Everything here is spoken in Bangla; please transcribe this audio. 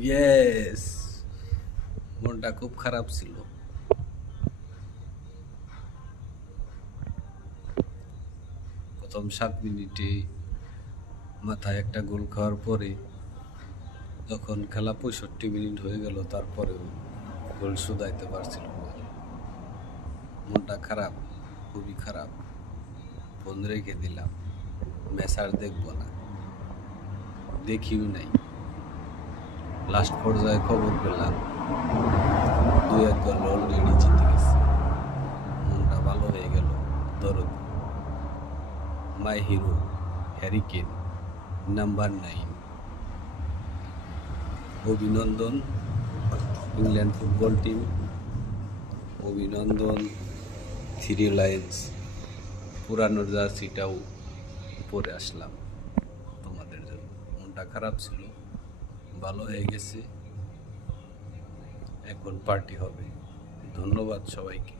ইয়েস, মনটা খুব খারাপ ছিল। প্রথম 7 মিনিটে মাথায় একটা গোল খাওয়ার পরে যখন খেলা 65 মিনিট হয়ে গেল, তারপরেও গোল শুধাইতে পারছিল না। মনটা খারাপ, খুবই খারাপ। ফোন রেখে দিলাম, ম্যাচ আর দেখবো না, দেখিও নাই। লাস্ট পর্যায়ে খবর পেলাম 2-1 গোলে অলরেডি জিতে গেছে। মনটা ভালো হয়ে গেল। দরদ, মাই হিরো হ্যারি কেন, নাম্বার 9। অভিনন্দন ইংল্যান্ড ফুটবল টিম, অভিনন্দন থ্রি লায়ন্স। পুরানো জার্সিটাও উপরে আসলাম তোমাদের জন্য। মনটা খারাপ ছিল, ভালো হয়ে গেছে, এখন পার্টি হবে। ধন্যবাদ সবাইকে।